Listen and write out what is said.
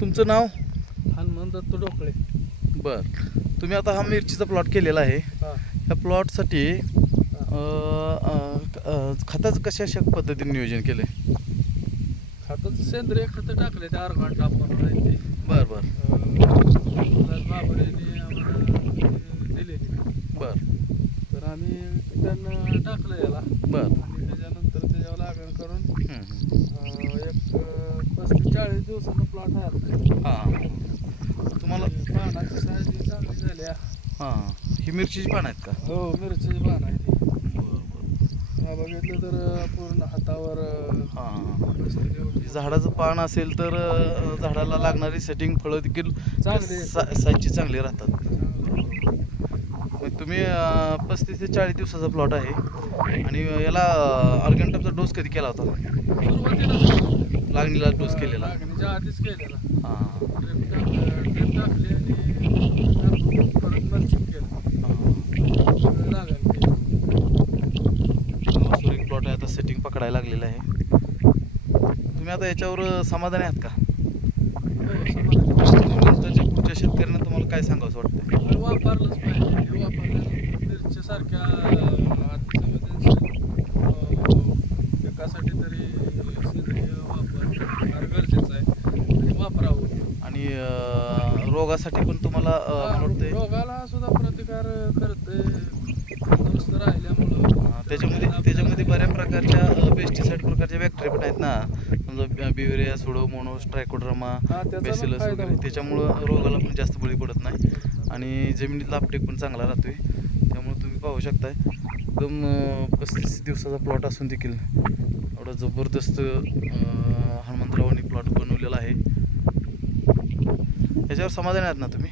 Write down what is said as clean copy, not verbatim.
तुमचं नाव? हनुमंत दत्त डोकळे. बर, तुम्ही आता हा मिरचीचा प्लॉट केलेला आहे. हां ह्या प्लॉटसाठी खताचं कशा पद्धतीने नियोजन केलं आहे? खताचं सेंद्रिय खतं टाकले ते आर्गॉन टाकून आहे ते. बर बर बाबरेने आम्हाला दिले. बर तर आम्ही त्यांना टाकलं याला बर आणि त्याच्यानंतर त्याच्यावर लागण करून हम्म. एक 35-40 दिवसानं प्लॉट आहे. हां, तुम्हाला पानाची साईज चांगली झाली. हां, ही मिरचीची पानं आहेत का? हो, मिरचीची पान आहे ती. बरं बरं. बघितलं तर पूर्ण हातावर हां, बसलेली एवढी. झाडाचं पान असेल तर झाडाला लागणारी सेटिंग फळं देखील चांगली आहेत. साईजची चांगली राहतात. चांगली. मग तुम्ही 35 ते 40 दिवसाचा प्लॉट आहे आणि याला ऑर्गॅनिकचा डोस कधी केला होता? सुरुवातीलाच लागणीला डोस केलेला? लागणीच्या आधीच केलेला. हां ड्रिप टाकली आणि परत मल्चिंग केलं. हां, लागण केली. सुरेख प्लॉट आहे, आता सेटिंग पकडायला लागलेलं आहे. तुम्ही आता याच्यावर समाधानी आहात का? हो, समाधानी. नंतरच्या पुढच्या शेतकऱ्यांना तुम्हाला काय सांगावंसं वाटतं? हे वापरलंच पाहिजे. हे वापरल्यानंतर मिरचीसारख्या अतिसंवेदनशील पिकासाठी तरी सेंद्रिय वापर फार गरजेचा आहे आणि वापरावं. आणि रोगासाठी पण तुम्हाला मला वाटतं रोगाला सुद्धा प्रतिकार करते तंदुरुस्त राहिल्यामुळं. त्याच्यामध्ये बऱ्याच प्रकारच्या पेस्टिसाइड प्रकारच्या बॅक्टेरिया पण आहेत ना, समजा बिव्हेरिया, सुडोमोनास, ट्रायकोड्रामा, हा, त्याचा पण बॅसिलस फायदा वगैरे. होतो. त्याच्यामुळं रोगाला पण जास्त बळी पडत नाही आणि जमिनीतला अपटेक पण चांगला राहतोय. त्यामुळे तुम्ही पाहू शकताय एकदम 35 दिवसाचा प्लॉट असून देखील एवढा जबरदस्त हनुमंतरावांनी प्लॉट बनवलेला आहे. याच्यावर समाधानी आहात ना तुम्ही?